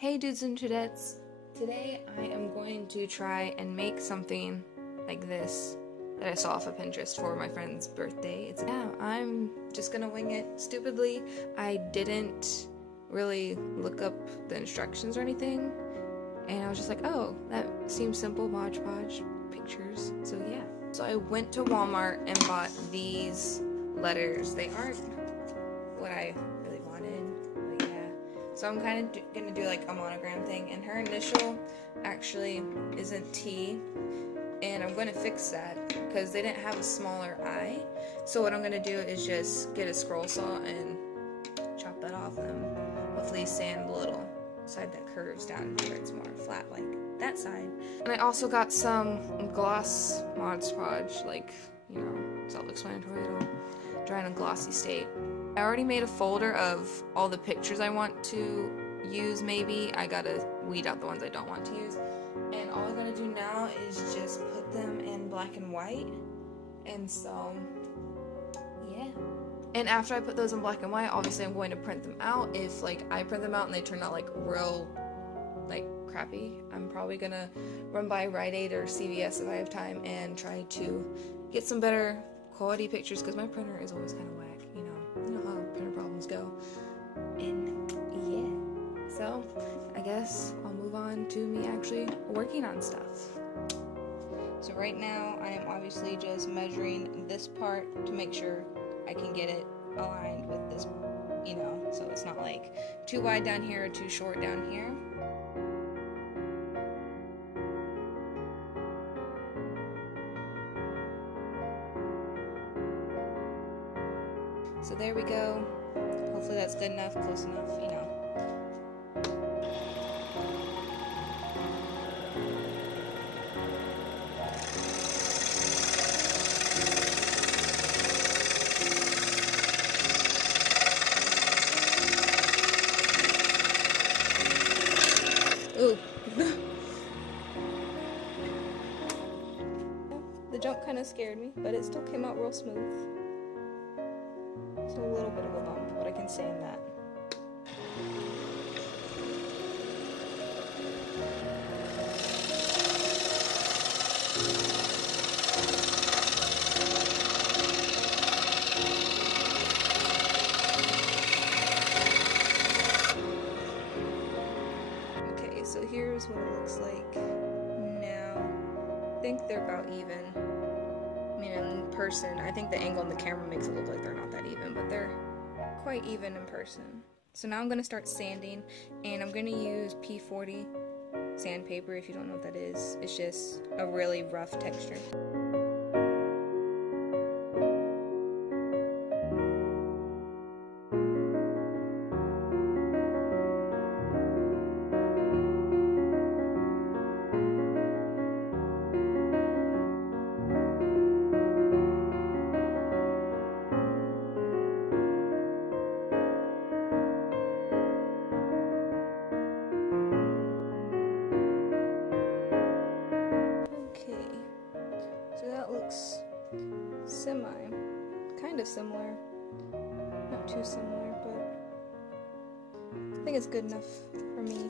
Hey dudes and dudettes, today I am going to try and make something like this that I saw off of Pinterest for my friend's birthday. I'm just gonna wing it stupidly. I didn't really look up the instructions or anything, and I was just like, oh, that seems simple, Mod Podge pictures, so yeah. So I went to Walmart and bought these letters. They aren't what I really wanted, but yeah. So I'm kind of gonna do like a monogram thing, and her initial actually isn't T, and I'm gonna fix that because they didn't have a smaller I. So what I'm gonna do is just get a scroll saw and chop that off, and hopefully sand the little side that curves down where it's more flat like that side. And I also got some gloss Mod Podge, like, you know, self-explanatory. It'll dry in a glossy state. I already made a folder of all the pictures I want to use. Maybe I gotta weed out the ones I don't want to use, and all I'm gonna do now is just put them in black and white. And so yeah, and after I put those in black and white, obviously I'm going to print them out. If like I print them out and they turn out like real like crappy, I'm probably gonna run by Rite Aid or CVS if I have time and try to get some better quality pictures, because my printer is always kind of whack, you know how printer problems go. And yeah, so I guess I'll move on to me actually working on stuff. So right now I am obviously just measuring this part to make sure I can get it aligned with this, you know, so it's not like too wide down here or too short down here. So there we go. Hopefully that's good enough, close enough, you know. Ooh. The jump kind of scared me, but it still came out real smooth. It's a little bit of a bump, but I can sand that. Okay, so here's what it looks like now. I think they're about even. I mean, in person, I think the angle on the camera makes it look like they're not that even, but they're quite even in person. So now I'm going to start sanding, and I'm going to use P40 sandpaper. If you don't know what that is, it's just a really rough texture. Kind of similar, not too similar, but I think it's good enough for me.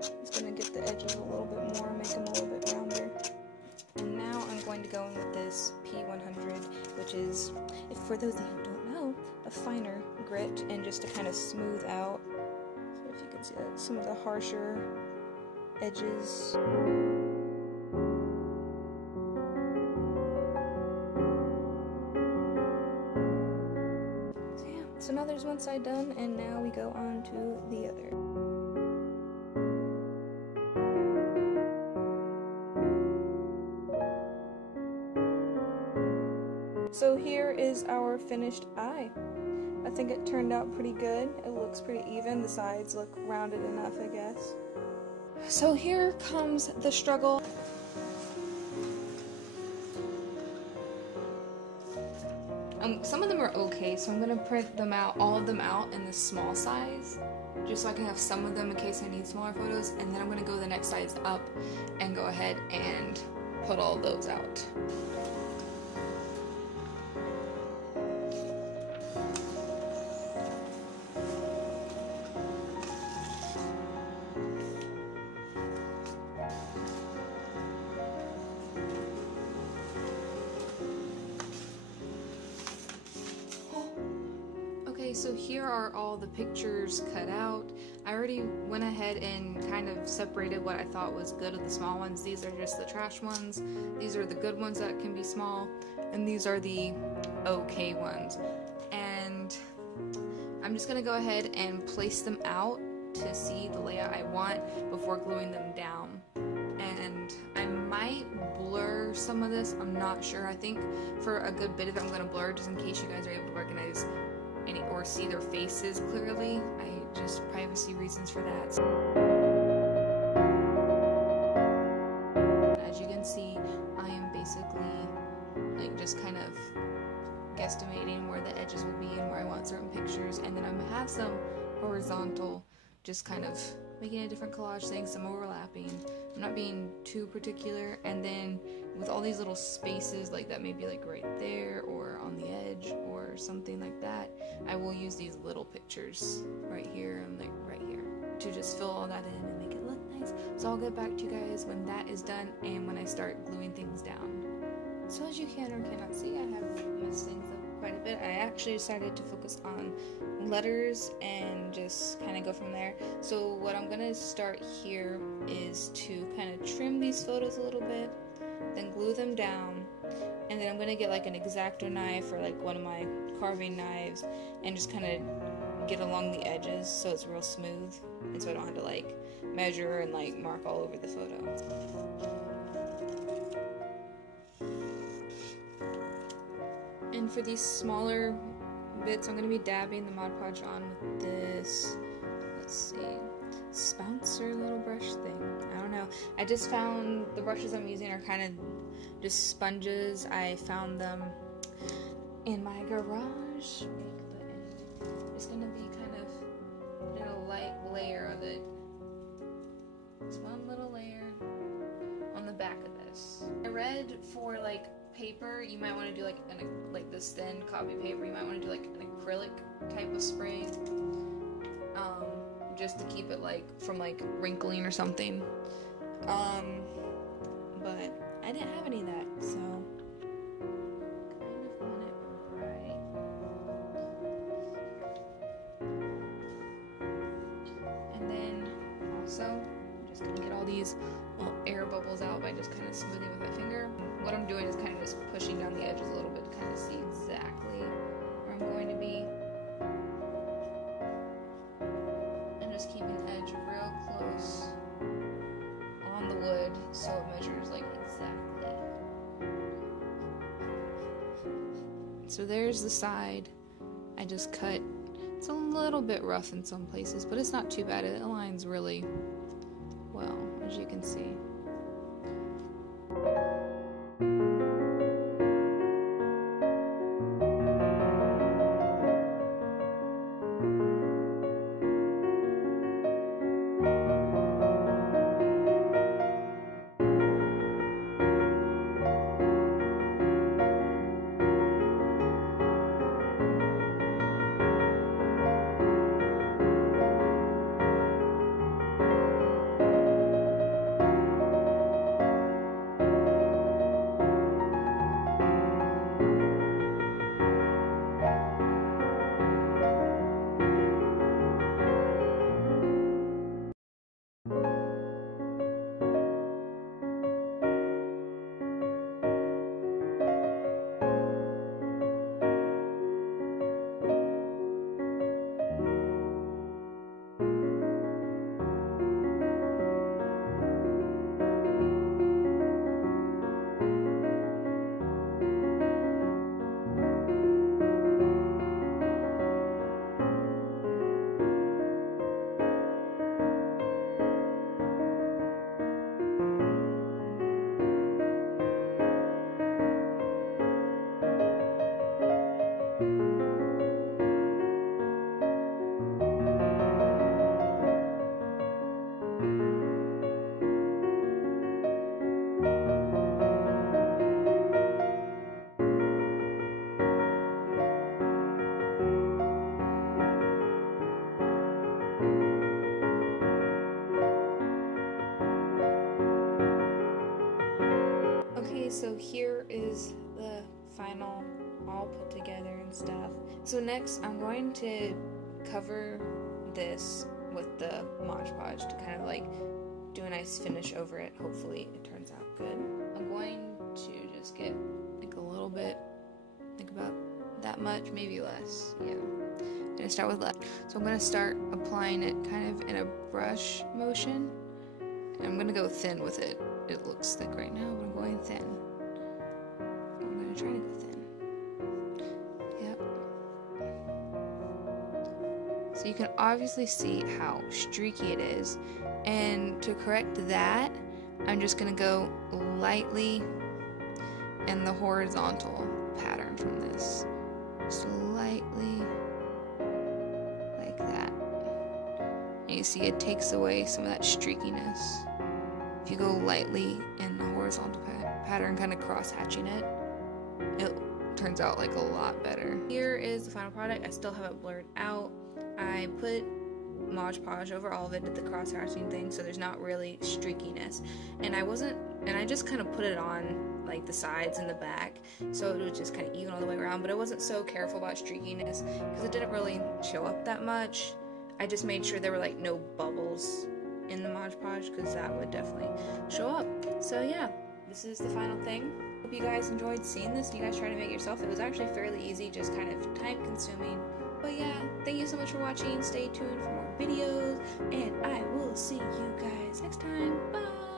Just gonna get the edges a little bit more, make them a little bit rounder. And now I'm going to go in with this P100, which is, if for those of you who don't know, a finer grit, and just to kind of smooth out, so if you can see that, some of the harsher edges. So now there's one side done, and now we go on to the other. So here is our finished eye. I think it turned out pretty good. It looks pretty even. The sides look rounded enough, I guess. So here comes the struggle. Some of them are okay, so I'm gonna print them out, all of them out in the small size, just so I can have some of them in case I need smaller photos, and then I'm gonna go the next size up and go ahead and put all those out. So here are all the pictures cut out. I already went ahead and kind of separated what I thought was good of the small ones. These are just the trash ones. These are the good ones that can be small. And these are the okay ones. And I'm just going to go ahead and place them out to see the layout I want before gluing them down. And I might blur some of this. I'm not sure. I think for a good bit of it I'm going to blur just in case you guys are able to recognize any or see their faces clearly. Just privacy reasons for that. As you can see, I am basically like just kind of guesstimating where the edges will be and where I want certain pictures, and then I'm gonna have some horizontal, just kind of making a different collage thing, some overlapping. I'm not being too particular, and then with all these little spaces like that, maybe like right there or on the edge or something like that, I will use these little pictures right here and like right here to just fill all that in and make it look nice. So I'll get back to you guys when that is done and when I start gluing things down. So as you can or cannot see, I have messed things up quite a bit. I actually decided to focus on letters and just kind of go from there. So what I'm gonna start here is to kind of trim these photos a little bit, then glue them down, and then I'm gonna get like an X-Acto knife or like one of my carving knives and just kind of get along the edges so it's real smooth and so I don't have to like measure and like mark all over the photo. And for these smaller bits, I'm going to be dabbing the Mod Podge on with this, let's see, spouncer little brush thing. I don't know. I just found the brushes I'm using are kind of just sponges. I found them in my garage. I'm just going to be kind of putting a light layer of it. Just one little layer on the back of this. I read for like paper, you might want to do like this thin copy paper, you might want to do like an acrylic type of spray, just to keep it like from like wrinkling or something. But I didn't have any of that, so kind of want it right. And then also I'm just gonna get all these little air bubbles out by just kind of smoothing with my finger. What I'm doing is kind of just pushing down the edges a little bit to kind of see exactly where I'm going to be. And just keeping the edge real close on the wood so it measures like exactly. So there's the side. I just cut. It's a little bit rough in some places, but it's not too bad. It aligns really well, as you can see. So here is the final all put together and stuff. So next I'm going to cover this with the Mod Podge to kind of like do a nice finish over it. Hopefully it turns out good. I'm going to just get like a little bit, like about that much, maybe less. Yeah, I'm gonna start with left. So I'm gonna start applying it kind of in a brush motion. And I'm gonna go thin with it. It looks thick right now, but I'm going thin. I'm gonna try to go thin. Yep. So you can obviously see how streaky it is. And to correct that, I'm just gonna go lightly in the horizontal pattern from this. Slightly like that. And you see it takes away some of that streakiness. If you go lightly in the horizontal pattern, kind of cross-hatching it, it turns out like a lot better. Here is the final product. I still have it blurred out. I put Mod Podge over all of it, did the cross-hatching thing, so there's not really streakiness. And I just kind of put it on like the sides and the back, so it was just kind of even all the way around, but I wasn't so careful about streakiness because it didn't really show up that much. I just made sure there were like no bubbles in the Mod Podge because that would definitely show up. So yeah, this is the final thing. Hope you guys enjoyed seeing this and you guys try to make it yourself. It was actually fairly easy, just kind of time consuming. But yeah, thank you so much for watching. Stay tuned for more videos and I will see you guys next time. Bye!